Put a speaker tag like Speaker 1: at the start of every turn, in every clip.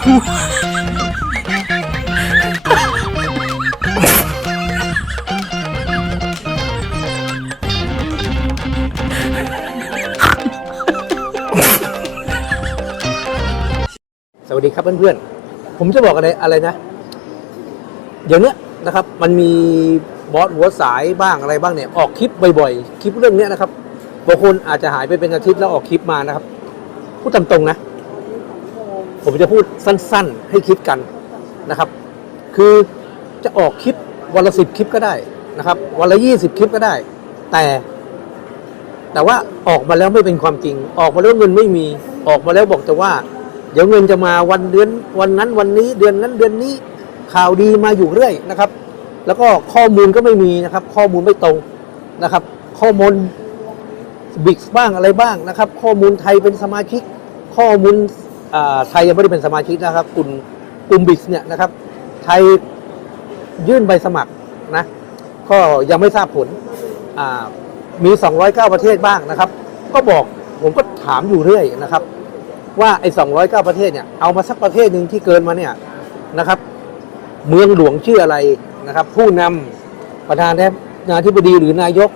Speaker 1: สวัสดีครับเพื่อนๆ ผมจะบอกอะไรอะไรนะ เดี๋ยวนี้นะครับ มันมีบอสหัวสายบ้างอะไรบ้างเนี่ย ออกคลิปบ่อยๆ คลิปเรื่องนี้นะครับบางคนอาจจะหายไปเป็นอาทิตย์แล้วออกคลิปมานะครับ พูดตามตรงนะ ผมจะพูดสั้นๆ ให้คิดกันนะครับ คือจะออกคลิปวันละสิบคลิปก็ได้นะครับ วันละยี่สิบคลิปก็ได้ แต่ แต่ว่าออกมาแล้วไม่เป็นความจริง ออกมาแล้วเงินไม่มีออกมาแล้วบอกแต่ว่า เดี๋ยวเงินจะมาวันเดือนวันนั้นวันนี้เดือนนั้นเดือนนี้ข่าวดีมาอยู่เรื่อยนะครับ แล้วก็ข้อมูลก็ไม่มีนะครับ ข้อมูลไม่ตรงนะครับ ข้อมูลบิ๊กบ้างอะไรบ้างนะครับ ข้อมูลไทยเป็นสมาชิก ข้อมูล ไทยยังไม่ได้เป็นสมาชิกนะครับกลุ่มกลุ่มบิกเนี่ยนะครับ ไทยยื่นใบสมัครนะก็ยังไม่ทราบผลมี 209 ประเทศบ้างนะครับ ก็บอกผมก็ถามอยู่เรื่อยนะครับ ว่าไอ้ 209 ประเทศเนี่ยเอามาสักประเทศหนึ่งที่เกินมาเนี่ยนะครับ เมืองหลวงชื่ออะไรนะครับ ผู้นำประธานาธิบดีหรือนายก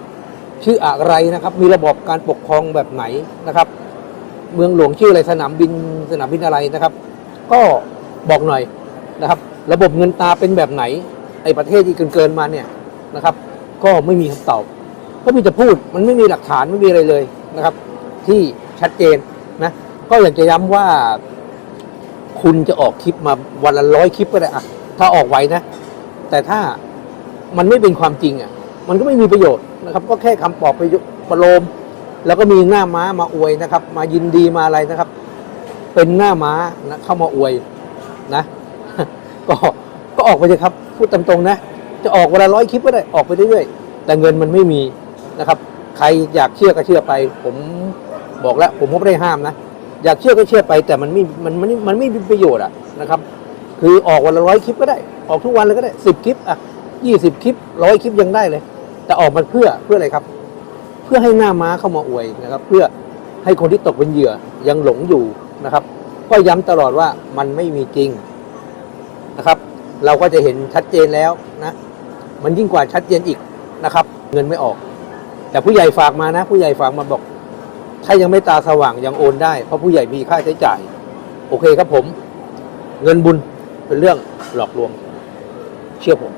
Speaker 1: ชื่ออะไรนะครับ มีระบบการปกครองแบบไหนนะครับ เมืองหลวงชื่ออะไรสนามบินสนามบินอะไรนะครับ ก็บอกหน่อยนะครับ ระบบเงินตาเป็นแบบไหนไอ้ประเทศที่เกินเกินๆมาเนี่ยนะครับ ก็ไม่มีคำตอบ ก็มีแต่พูดมันไม่มีหลักฐานไม่มีอะไรเลยนะครับ ที่ชัดเจนนะก็อยากจะย้ำว่าคุณจะออกคลิปมาวันละร้อยคลิปก็ได้อะถ้าออกไว้นะ แต่ถ้ามันไม่เป็นความจริงอะ มันก็ไม่มีประโยชน์นะครับ ก็แค่คำปลอบปประโลม แล้วก็มีหน้าม้ามาอวยนะครับ มายินดีมาอะไรนะครับ เป็นหน้าม้านะเข้ามาอวยนะ ก็ก็ออกไปเลยครับ พูดตามตรงนะ จะออกเวละร้อยคลิปก็ได้ออกไปเรื่อยๆแต่เงินมันไม่มีนะครับ ใครอยากเชื่อก็เชื่อไป ผมบอกแล้ว ผมไม่ได้ห้ามนะอยากเชื่อก็เชื่อไป แต่มันไม่มันมันมันไม่มีประโยชน์อะนะครับ คือออกวันละร้อยคลิปก็ได้ ออกทุกวันเลยก็ได้สิบคลิปอะยี่สิบคลิปร้อยคลิปยังได้เลย แต่ออกมันเพื่อเพื่ออะไรครับ เพื่อให้หน้าม้าเข้ามาอวยนะครับ เพื่อให้คนที่ตกเป็นเหยื่อยังหลงอยู่นะครับ ก็ย้ำตลอดว่ามันไม่มีจริงนะครับ เราก็จะเห็นชัดเจนแล้วนะมันยิ่งกว่าชัดเจนอีกนะครับ เงินไม่ออก แต่ผู้ใหญ่ฝากมานะ ผู้ใหญ่ฝากมาบอก ถ้ายังไม่ตาสว่างยังโอนได้เพราะผู้ใหญ่มีค่าใช้จ่าย โอเคครับผม เงินบุญเป็นเรื่องหลอกลวง เชื่อผม